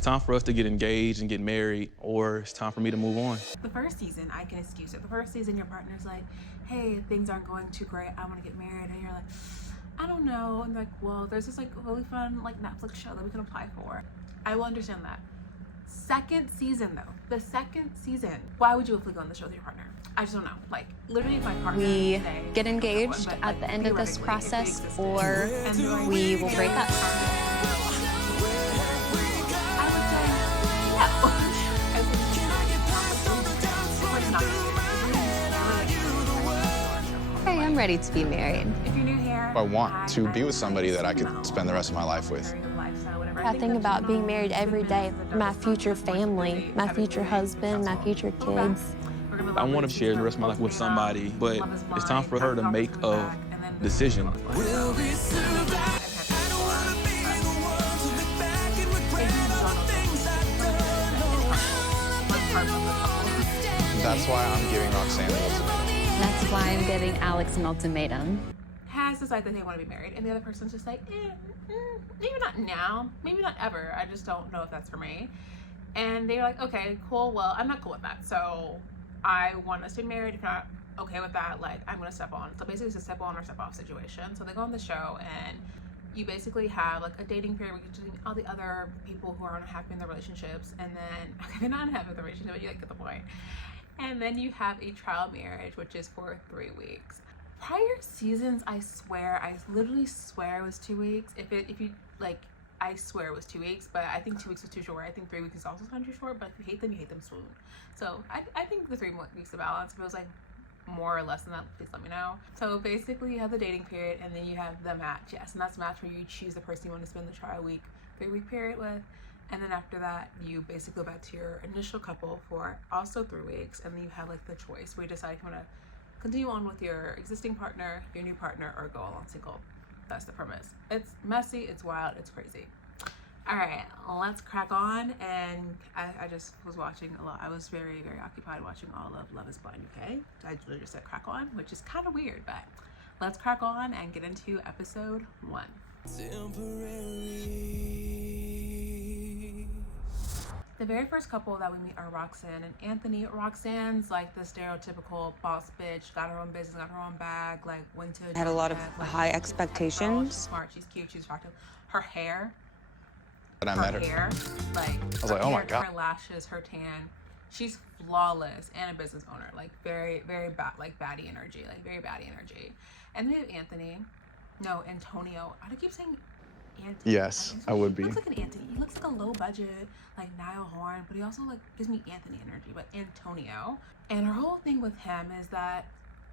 It's time for us to get engaged and get married, or it's time for me to move on. The first season, I can excuse it. The first season, your partner's like, hey, things aren't going too great. I want to get married. And you're like, I don't know. And they're like, well, there's this like really fun like Netflix show that we can apply for. I will understand that. Second season though, the second season, why would you willfully go on the show with your partner? I just don't know. Like literally if my partner We get engaged at the end of this process, or we will break up. Hey, I'm ready to be married. If you're new here, I want to be with somebody that I could spend the rest of my life with. I think about being married every day. My future family, my future husband, my future kids. I want to share the rest of my life with somebody, but it's time for her to make a decision. That's why I'm giving Roxanne the ultimatum. That's why I'm giving Alex an ultimatum. Has decided that they want to be married, and the other person's just like, maybe not now, maybe not ever. I just don't know if that's for me. And they're like, okay, cool. Well, I'm not cool with that. So I want us to be married. If you're not okay with that, like I'm gonna step on. So basically it's a step on or step off situation. So they go on the show and you basically have like a dating period where you're doing all the other people who are unhappy in their relationships, and then okay, they're not unhappy with the relationship, but you like get the point. And then you have a trial marriage, which is for 3 weeks. Prior seasons, I swear, I literally swear it was 2 weeks. If you like, I swear it was 2 weeks, but I think 2 weeks was too short. I think 3 weeks is also kind of too short, but if you hate them, you hate them swoon. So I think the 3 weeks of balance. If it was like more or less than that, please let me know. So basically you have the dating period, and then you have the match. Yes, and that's the match where you choose the person you want to spend the trial 3-week period with. And then after that, you basically go back to your initial couple for also 3 weeks, and then you have like the choice where you decide if you want to continue on with your existing partner, your new partner, or go along single. That's the premise. It's messy, it's wild, it's crazy. All right, let's crack on. And I just was watching a lot. I was very, very occupied watching all of Love is Blind UK. I literally just said crack on, which is kind of weird, but let's crack on and get into episode 1. The very first couple that we meet are Roxanne and Anthony. Roxanne's like the stereotypical boss bitch, got her own business, got her own bag, like went to had a lot of high expectations. She's smart, she's cute, she's attractive. Her hair, But I met her. hair, like I was like, oh my God. Her lashes, her tan. She's flawless and a business owner. Like very, very bad, like baddie energy, like very baddie energy. And then we have Anthony. No, Antonio. I keep saying Anthony. Yes, I would be. He looks like an Anthony. He looks like a low budget, like Niall Horn, but he also like gives me Anthony energy, but Antonio. And her whole thing with him is that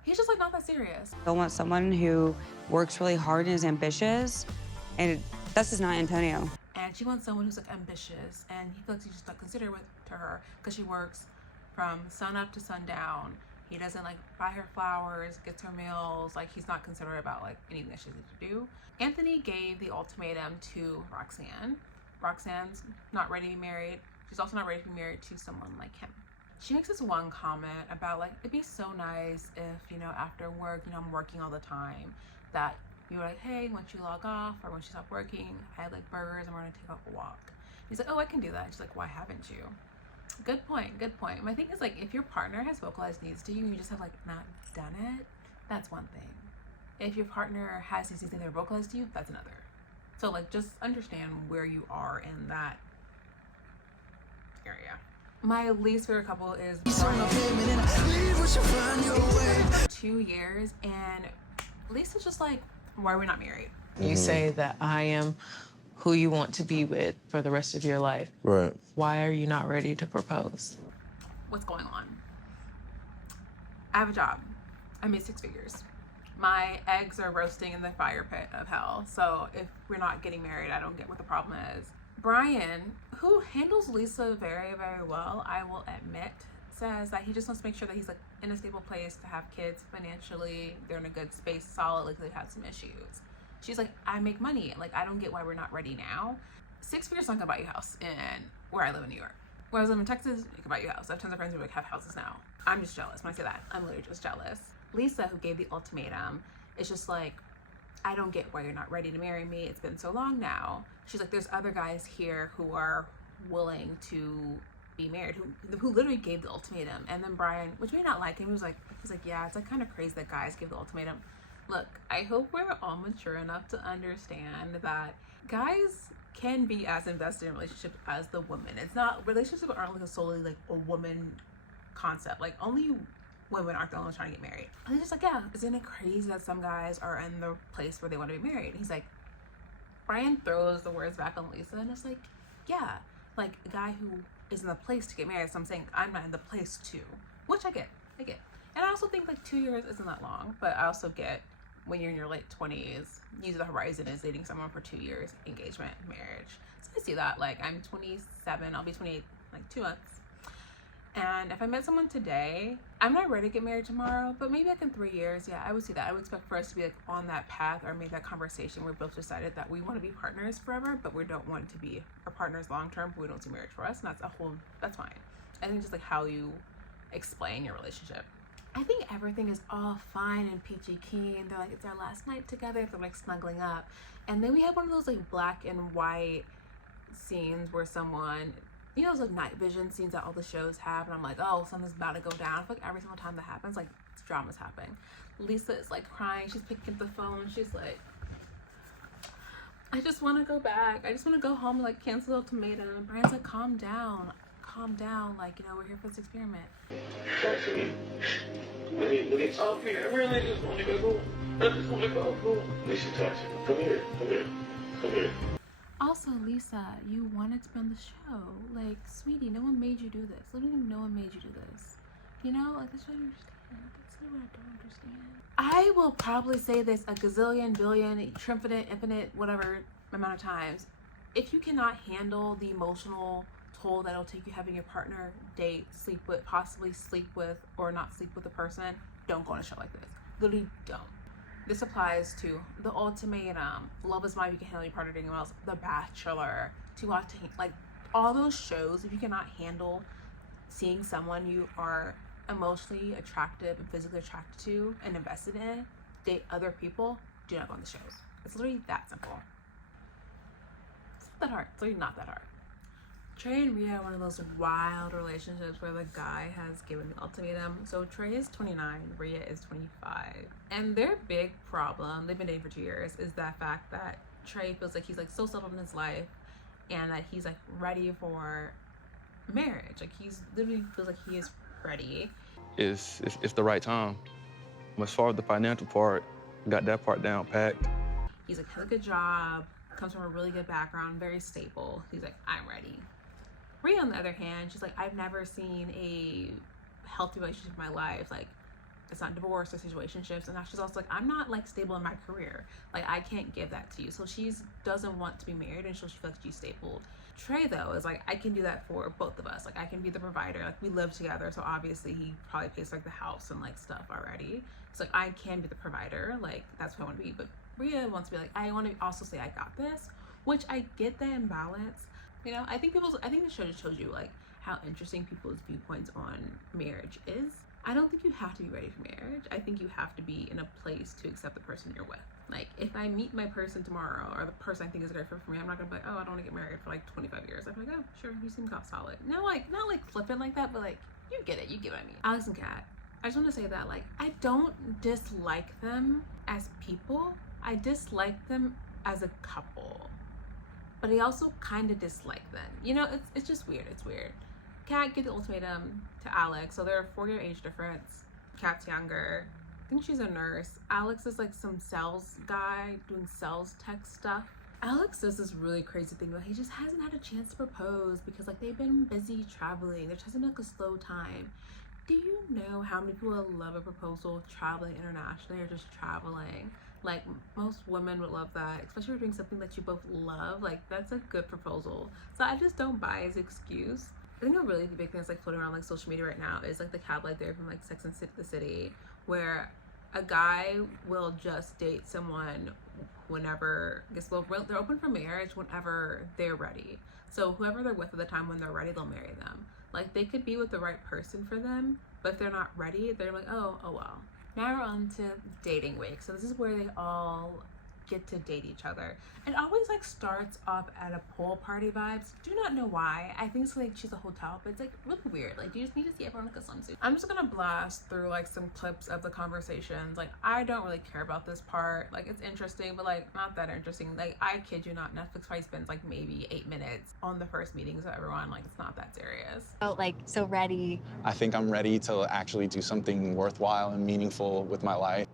he's just like not that serious. I want someone who works really hard and is ambitious, and that's just not Antonio. And she wants someone who's like ambitious, and he feels like he's just like considerate to her because she works from sun up to sundown. He doesn't like buy her flowers, gets her meals. Like he's not considerate about like anything that she needs to do. Anthony gave the ultimatum to Roxanne. Roxanne's not ready to be married. She's also not ready to be married to someone like him. She makes this one comment about like, it'd be so nice if, you know, after work, you know, I'm working all the time, that you were like, hey, once you log off or once you stop working, I had like burgers and we're gonna take a walk. He's like, oh, I can do that. She's like, why haven't you? Good point, good point. My thing is like, if your partner has vocalized needs to you and you just have like not done it, that's one thing. If your partner has these things that are vocalized to you, that's another. So like, just understand where you are in that area. My least favorite couple is 2 years, and Lisa's just like, why are we not married? You say that I am who you want to be with for the rest of your life. Right. Why are you not ready to propose? What's going on? I have a job. I made 6 figures. My eggs are roasting in the fire pit of hell. So if we're not getting married, I don't get what the problem is. Brian, who handles Lisa very, very well, I will admit, says that he just wants to make sure that he's like in a stable place to have kids financially. They're in a good space, solid, like they had some issues. She's like, I make money. Like, I don't get why we're not ready now. 6 figures not gonna buy you a house in where I live in New York. Where I live in Texas, you can buy you a house. I have tons of friends who like have houses now. I'm just jealous. When I say that, I'm literally just jealous. Lisa, who gave the ultimatum, is just like, I don't get why you're not ready to marry me. It's been so long now. She's like, there's other guys here who are willing to be married, who literally gave the ultimatum. And then Brian, which may not like him, he was like, yeah, it's like kind of crazy that guys give the ultimatum. Look, I hope we're all mature enough to understand that guys can be as invested in relationships as the woman. It's not, relationships aren't like solely like a woman concept. Like, only women aren't the only ones trying to get married. And he's just like, yeah, isn't it crazy that some guys are in the place where they want to be married? And he's like, Brian throws the words back on Lisa, and it's like, yeah, like a guy who is in the place to get married. So I'm saying I'm not in the place to, which I get. And I also think like 2 years isn't that long, but I also get when you're in your late 20s, usually the horizon is dating someone for 2 years, engagement, marriage. So I see that. Like, I'm 27, I'll be 28 like 2 months. And if I met someone today, I'm not ready to get married tomorrow, but maybe like in 3 years, yeah, I would see that. I would expect for us to be like on that path, or make that conversation where we both decided that we want to be partners forever, but we don't want to be our partners long term, but we don't see marriage for us. And that's fine. I think just like how you explain your relationship. I think everything is all fine and peachy keen. They're like, it's our last night together. They're like snuggling up. And then we have one of those like black and white scenes where someone, you know, those like night vision scenes that all the shows have, and I'm like, oh, something's about to go down. I feel like every single time that happens, like, drama's happening. Lisa is like crying, she's picking up the phone, she's like, I just want to go back, I just want to go home and like cancel the ultimatum. And Brian's like, calm down, like, you know, we're here for this experiment. Talk to me. Let me talk to you. I really just want to go home. I just want to go home. Lisa, talk to me. Come here. Also, Lisa, you wanted to be on the show. Like, sweetie, no one made you do this. Literally, no one made you do this. You know, like, that's what I understand. That's what I don't understand. I will probably say this a gazillion, billion, infinite, whatever amount of times. If you cannot handle the emotional toll that it'll take you having your partner date, sleep with, possibly sleep with, or not sleep with a person, don't go on a show like this. Literally don't. This applies to The Ultimatum, Love Is Blind, You Can Handle Your Partner Dating Else, The Bachelor, Too Hot to like all those shows. If you cannot handle seeing someone you are emotionally attractive and physically attracted to and invested in date other people, do not go on the shows. It's literally that simple. It's not that hard. It's literally not that hard. Trey and Rhea are one of those wild relationships where the guy has given the ultimatum. So Trey is 29, Rhea is 25. And their big problem, they've been dating for 2 years, is that fact that Trey feels like he's like so settled in his life and that he's like ready for marriage. Like, he's literally feels like he is ready. It's the right time. As far as the financial part, got that part down packed. He's like, has a good job, comes from a really good background, very stable. He's like, I'm ready. Rhea, on the other hand, she's like, I've never seen a healthy relationship in my life. Like, it's not divorce or situationships. And now she's also like, I'm not like stable in my career. Like, I can't give that to you. So she doesn't want to be married until she feels like she's stable. Trey, though, is like, I can do that for both of us. Like, I can be the provider. Like, we live together, so obviously he probably pays like the house and like stuff already. So like, I can be the provider. Like, that's what I want to be. But Rhea wants to be like, I want to also say I got this, which I get that imbalance. You know, I think the show just shows you like how interesting people's viewpoints on marriage is. I don't think you have to be ready for marriage. I think you have to be in a place to accept the person you're with. Like, if I meet my person tomorrow, or the person I think is a great fit for me, I'm not gonna be like, oh, I don't want to get married for like 25 years. I'm like, oh, sure, you seem solid. No, like, not like flippant like that, but like, you get it, you get what I mean. Alex and Kat, I just want to say that, like, I don't dislike them as people. I dislike them as a couple. But I also kind of dislike them. You know, it's just weird. It's weird. Kat gave the ultimatum to Alex. So they're a 4-year age difference. Kat's younger. I think she's a nurse. Alex is like some sales guy doing sales tech stuff. Alex does this really crazy thing where he just hasn't had a chance to propose because like they've been busy traveling. There just hasn't been like a slow time. Do you know how many people love a proposal traveling internationally or just traveling? Like, most women would love that, especially if you're doing something that you both love. Like, that's a good proposal. So I just don't buy his excuse. I think a really big thing that's like floating around like social media right now is like the cab-like theory from like Sex and the City, where a guy will just date someone whenever, I guess they're open for marriage whenever they're ready. So whoever they're with at the time when they're ready, they'll marry them. Like, they could be with the right person for them, but if they're not ready, they're like, oh well. Now we're on to dating week. So this is where they all get to date each other. It always like starts off at a pool party vibes. Do not know why. I think it's like she's a hotel, but it's like really weird. Like you just need to see everyone like a swimsuit. I'm just gonna blast through like some clips of the conversations. Like I don't really care about this part. Like it's interesting, but like not that interesting. Like I kid you not, Netflix probably spends like maybe 8 minutes on the first meetings of everyone. Like it's not that serious. Felt like so ready. I think I'm ready to actually do something worthwhile and meaningful with my life.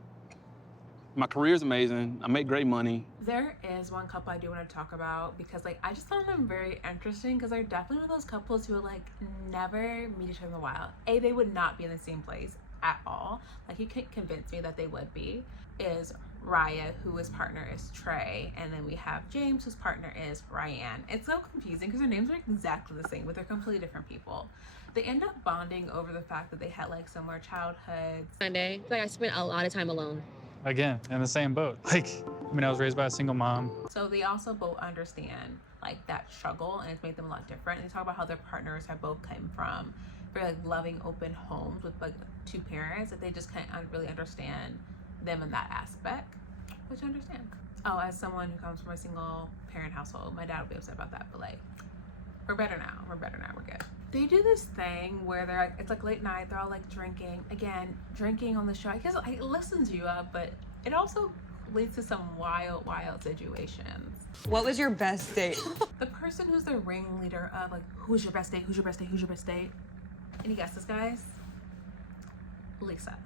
My career's amazing. I make great money. There is one couple I do want to talk about because like I just found them very interesting because they're definitely one of those couples who would like never meet each other in the wild. They would not be in the same place at all. Like you can't convince me that they would be. Is Raya, whose partner is Trey, and then we have James, whose partner is Ryan. It's so confusing because their names are exactly the same, but they're completely different people. They end up bonding over the fact that they had like similar childhoods. Sunday, like I spent a lot of time alone. Again, in the same boat. Like, I mean, I was raised by a single mom. So they also both understand like that struggle, and it's made them a lot different. And they talk about how their partners have both come from very like loving, open homes with like two parents, that they just can't really understand them in that aspect, which I understand. Oh, as someone who comes from a single parent household, my dad would be upset about that, but like we're better now. We're good. They do this thing where they're like, it's like late night, they're all like drinking. Again, drinking on the show, I guess it listens you up, but it also leads to some wild situations. What was your best date? The person who's the ringleader of like, who's your best date? Any guesses, guys? Lisa.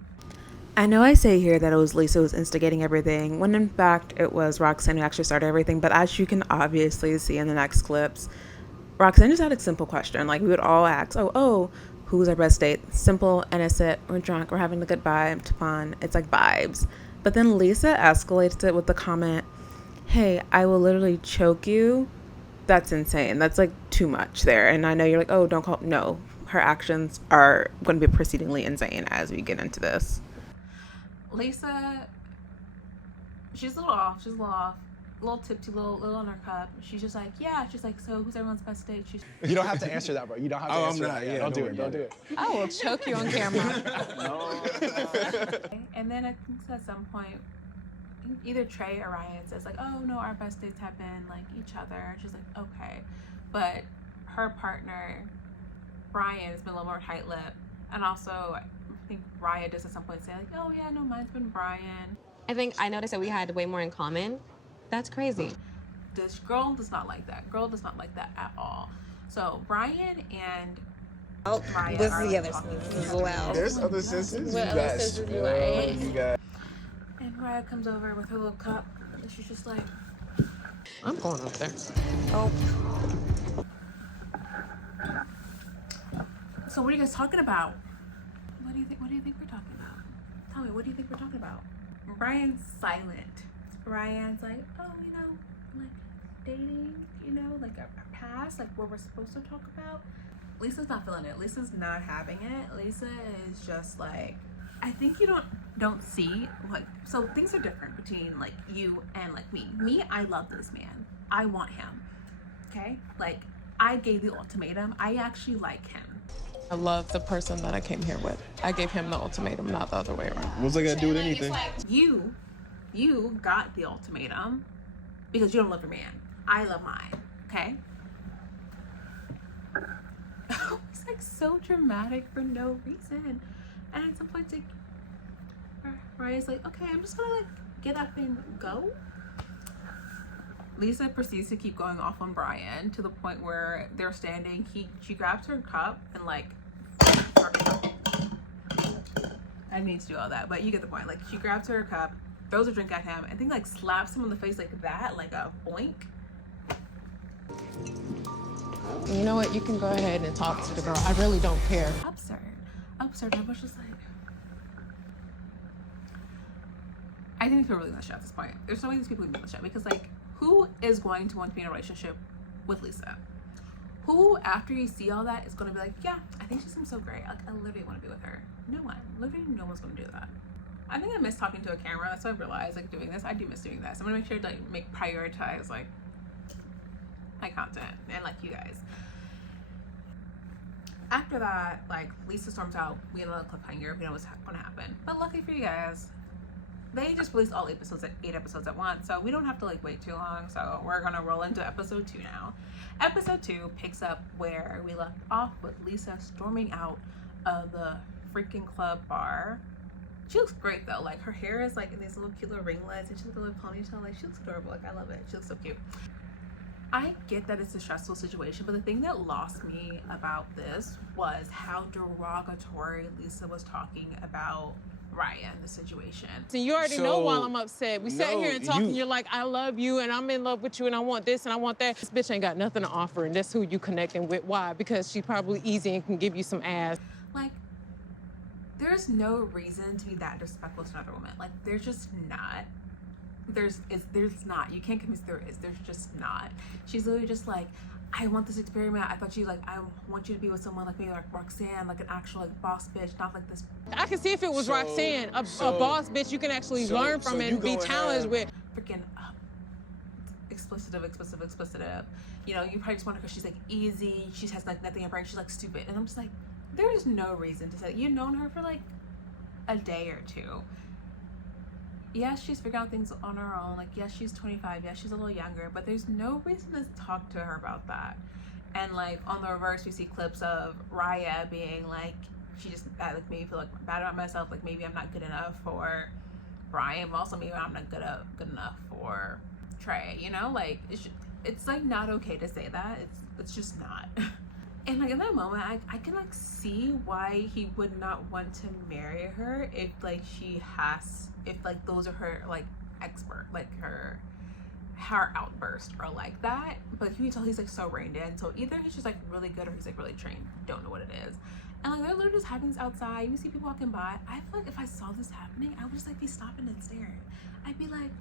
I know I say here that it was Lisa who was instigating everything, when in fact it was Roxanne who actually started everything, but as you can obviously see in the next clips, Roxanne just had a simple question. Like we would all ask, oh, who's our best date? Simple, innocent, we're drunk, we're having a good vibe, fun. It's like vibes. But then Lisa escalates it with the comment, hey, I will literally choke you. That's insane. That's like too much there. And I know you're like, oh, don't call. No, her actions are going to be proceedingly insane as we get into this. Lisa, she's a little off. A little tipsy, little on her cup. She's just like, yeah. She's like, so who's everyone's best date? You don't have to answer that, bro. You don't have to answer that. Yeah, don't do it. I will choke you on camera. And then I think at some point, either Trey or Ryan says like, oh no, our best dates have been like each other. She's like, okay. But her partner, Brian, has been a little more tight-lipped. And also, I think Raya does at some point say like, oh yeah, no, mine's been Brian. I think I noticed that we had way more in common. That's crazy. This girl does not like that. Girl does not like that at all. So Brian and Raya this are is the like, other sisters as well. There's other sisters. What other sisters you like? You guys. And Raya comes over with her little cup, and she's just like, I'm going up there. oh. So what are you guys talking about? What do you think we're talking about? Tell me, what do you think we're talking about? Brian's silent. Ryan's like, oh, like dating, like our past, like what we're supposed to talk about. Lisa's not feeling it. Lisa's not having it. Lisa is just like, I think you don't see, like, so things are different between like you and like me. Me, I love this man. I want him. Okay? Like, I gave the ultimatum. I actually like him. I love the person that I came here with. I gave him the ultimatum, not the other way around. What's that got to do with anything? You got the ultimatum because you don't love your man. I love mine, okay? It's like so dramatic for no reason. And at some point, like, Raya's like, okay, I'm just gonna like get up and go. Lisa proceeds to keep going off on Brian to the point where they're standing. She grabs her cup and like, I need to do all that, but you get the point. Like she grabs her cup, throws a drink at him, and think like slaps him on the face like that, like a boink. You know what? You can go ahead and talk to the girl. I really don't care. Absurd. I was just like, I think people really want to shut at this point. There's so many people who want to shut because like, who is going to want to be in a relationship with Lisa? Who, after you see all that, is going to be like, yeah, I think she seems so great. Like, I literally want to be with her. No one. Literally no one's going to do that. I think I miss talking to a camera. That's why I realized, like, doing this. I do miss doing that. So I'm going to make sure to, like, prioritize, like, my content and, like, you guys. After that, like, Lisa storms out. We had a little cliffhanger. We know what's going to happen. But luckily for you guys, they just released all 8 episodes at once, so we don't have to like wait too long. So we're gonna roll into episode 2 now. Episode 2 picks up where we left off with Lisa storming out of the freaking club bar. She looks great though. Like her hair is like in these little cute little ringlets, and she's like a little ponytail. Like she looks adorable. Like I love it. She looks so cute. I get that it's a stressful situation, but the thing that lost me about this was how derogatory Lisa was talking about Raya in the situation. So you already know while I'm upset. We sat here and talked, and you're like, I love you, and I'm in love with you, and I want this, and I want that. This bitch ain't got nothing to offer, and that's who you connecting with. Why? Because she's probably easy and can give you some ass. Like, there's no reason to be that disrespectful to another woman. Like, there's just not. There's not. You can't convince there is. There's just not. She's literally just like, I want this experiment. I thought you like, I want you to be with someone like maybe like Roxanne, like an actual like boss bitch, not like this. I can see if it was Roxanne, a boss bitch you can actually learn from and be challenged with. Freaking explicitive. You know, you probably just want her because she's like easy. She has like nothing to bring. She's like stupid. And I'm just like, there's no reason to say that. You've known her for like a day or two. Yes, she's figuring out things on her own. Like, yes, she's 25. Yes, she's a little younger. But there's no reason to talk to her about that. And, like, on the reverse, we see clips of Raya being, like, she just, like, made me feel, like, bad about myself. Like, maybe I'm not good enough for Brian. But also, maybe I'm not good enough for Trey, you know? Like, it's like, not okay to say that. It's just not. And, like, in that moment, I can, like, see why he would not want to marry her if, like, if, like, those are her, like, expert, like, her outburst or like that. But you can tell he's, like, so reined in. So either he's just, like, really good or he's, like, really trained. Don't know what it is. And, like, they're literally just having this outside. You see people walking by. I feel like if I saw this happening, I would just, like, be stopping and staring. I'd be like,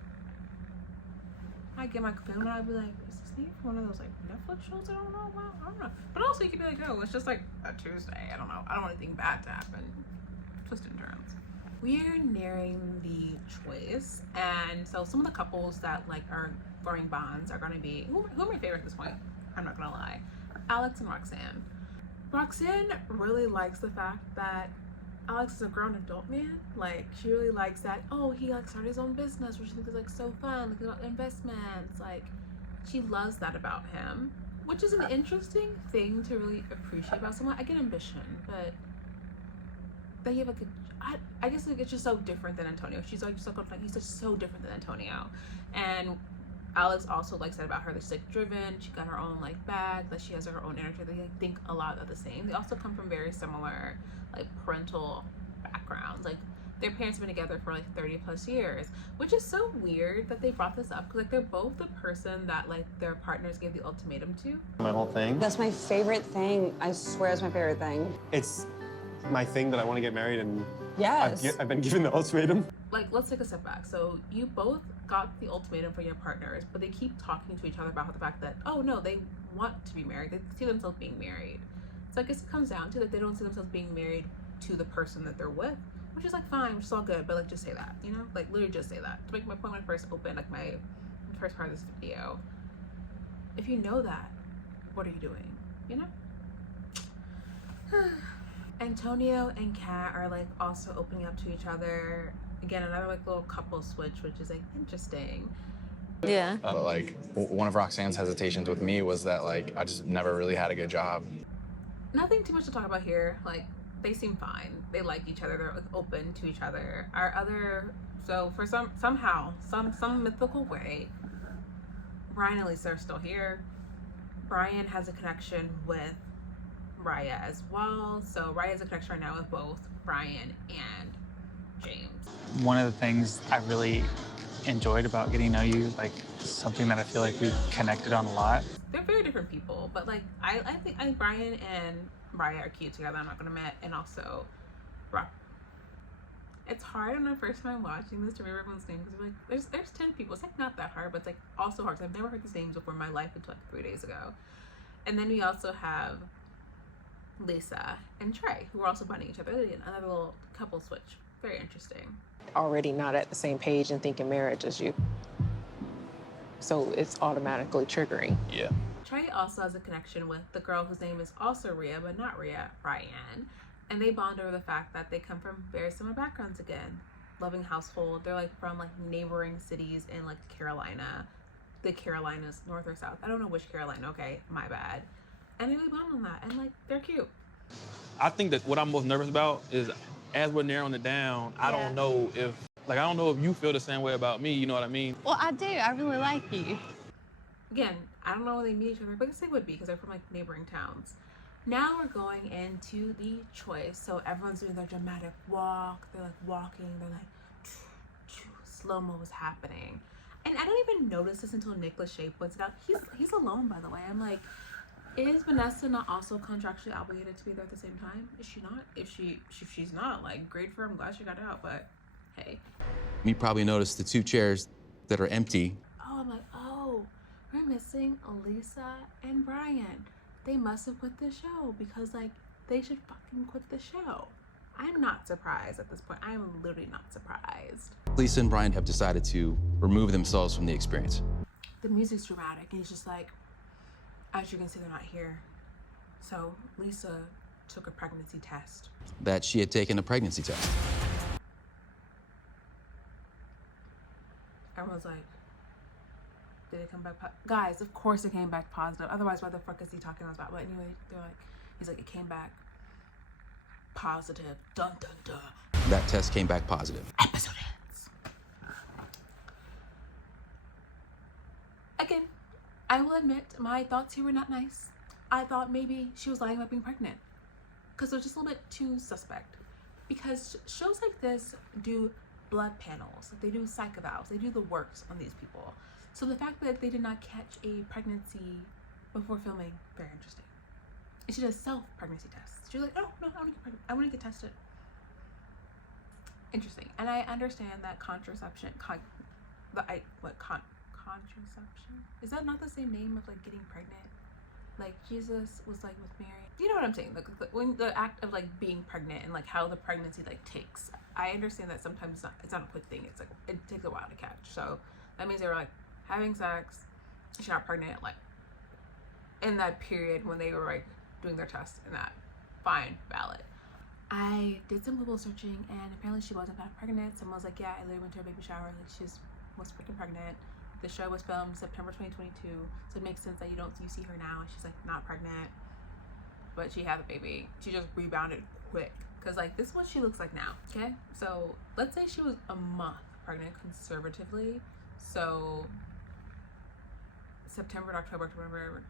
I'd get my phone and I'd be like, is this name for one of those like Netflix shows I don't know about? I don't know. But also you could be like, oh, it's just like a Tuesday. I don't know. I don't want anything bad to happen. Twist and turns. We're nearing the choice. And so some of the couples that like are forming bonds are gonna be, who are my favorite at this point? I'm not gonna lie. Alex and Roxanne. Roxanne really likes the fact that Alex is a grown adult man. Like, she really likes that, oh, he like started his own business, which she thinks is like so fun, like about investments. Like, she loves that about him, which is an interesting thing to really appreciate about someone. I get ambition, but that you have like I guess like it's just so different than Antonio. She's like so like he's just so different than Antonio. And Alex also likes that about her. That she's like driven. She got her own like bag. That she has her own energy. They like, think a lot of the same. They also come from very similar like parental backgrounds. Like their parents have been together for like 30 plus years, which is so weird that they brought this up because like they're both the person that like their partners gave the ultimatum to. My whole thing. That's my favorite thing. I swear it's my favorite thing. It's my thing that I want to get married, and yes, I've been given the ultimatum. Like, let's take a step back. So you both got the ultimatum for your partners, but they keep talking to each other about the fact that, oh no, they want to be married. They see themselves being married. So I guess it comes down to that they don't see themselves being married to the person that they're with, which is like fine, which is all good, but like just say that, you know? Like literally just say that. To make my point when I first opened, like my first part of this video, if you know that, what are you doing, you know? Antonio and Kat are like also opening up to each other. Again, another like little couple switch, which is like interesting. Yeah. Like one of Roxanne's hesitations with me was that like I just never really had a good job. Nothing too much to talk about here. Like they seem fine. They like each other. They're like open to each other. So for some mythical way, Brian and Lisa are still here. Brian has a connection with Raya as well. So Raya has a connection right now with both Brian and James. One of the things I really enjoyed about getting to know you, like something that I feel like we connected on a lot. They're very different people, but like I think Brian and Raya are cute together. I'm not gonna admit, and also, it's hard on the first time watching this to remember everyone's name because like there's 10 people. It's like not that hard, but it's like also hard because I've never heard these names before in my life until like 3 days ago. And then we also have Lisa and Trey, who are also bonding each other. Another little couple switch. Very interesting. Already not at the same page and thinking marriage as you. So it's automatically triggering. Yeah. Trey also has a connection with the girl whose name is also Rhea, but not Rhea, Ryan. And they bond over the fact that they come from very similar backgrounds again. loving household. They're like from like neighboring cities in like the Carolinas, north or south. I don't know which Carolina. Okay, my bad. And they really bond on that, and like they're cute. I think that what I'm most nervous about is, as we're narrowing it down, I don't know if you feel the same way about me. You know what I mean? Well, I do. I really like you. Again, I don't know when they meet each other, but I guess they would be because they're from like neighboring towns. Now we're going into the choice. So everyone's doing their dramatic walk. They're like walking. They're like slow-mo is happening. And I don't even notice this until Nick Lachey points it out. He's alone, by the way. I'm like, is Vanessa not also contractually obligated to be there at the same time? Is she not? If she's not, like, great for her. I'm glad she got out, but hey. You probably noticed the 2 chairs that are empty. Oh, I'm like, oh, we're missing Elisa and Brian. They must have quit the show because, like, they should fucking quit the show. I'm not surprised at this point. I'm literally not surprised. Lisa and Brian have decided to remove themselves from the experience. The music's dramatic, and it's just like, as you can see, they're not here. So Lisa took a pregnancy test. That she had taken a pregnancy test. Everyone's like, did it come back? Guys, of course it came back positive. Otherwise, why the fuck is he talking about? But anyway, they're like, he's like, it came back positive. Dun dun dun. That test came back positive. Episode ends. Again, I will admit my thoughts here were not nice. I thought maybe she was lying about being pregnant because it was just a little bit too suspect. Because shows like this do blood panels, they do psych evals, they do the works on these people. So the fact that they did not catch a pregnancy before filming, very interesting. And she does self-pregnancy tests. She was like, oh, no, I want to get tested. Interesting. And I understand that contraception, contraception? Is that not the same name of like getting pregnant? Like Jesus was like with Mary. Do you know what I'm saying? When the act of like being pregnant and like how the pregnancy like takes. I understand that sometimes it's not a quick thing. It's like it takes a while to catch. So that means they were like having sex. She got pregnant like in that period when they were like doing their test and that. Fine, valid. I did some Google searching and apparently she wasn't that pregnant. Someone was like, yeah, I literally went to her baby shower. Like she was freaking pregnant. The show was filmed September 2022, so it makes sense that you see her now and she's like not pregnant, but she had the baby. She just rebounded quick because like this is what she looks like now. Okay, so let's say she was a month pregnant conservatively, so September, October, November.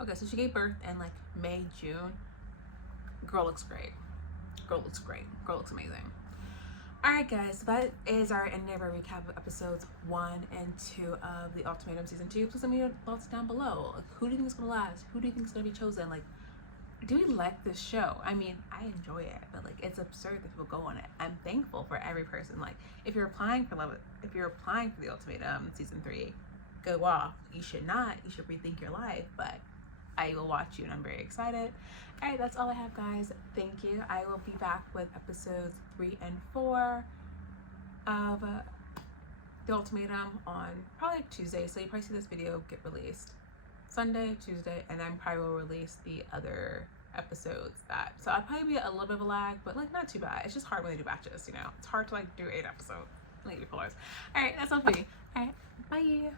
Okay, so she gave birth in like May, June. Girl looks great. Girl looks great. Girl looks amazing. Alright guys, so that is our end of our recap of episodes 1 and 2 of the Ultimatum Season 2. Please let me know your thoughts down below. Like, who do you think is going to last? Who do you think is going to be chosen? Like, do we like this show? I mean, I enjoy it, but like, it's absurd that people go on it. I'm thankful for every person. Like, if you're applying for the Ultimatum Season 3, go off. You should not. You should rethink your life, but I will watch you and I'm very excited. Alright, that's all I have, guys. Thank you. I will be back with episodes 3 and 4 of the Ultimatum on probably Tuesday. So you probably see this video get released Sunday, Tuesday, and then probably will release the other episodes so I'll probably be a little bit of a lag, but like not too bad. It's just hard when they do batches, you know. It's hard to like do 8 episodes. Like, alright, that's all for me. Alright, bye.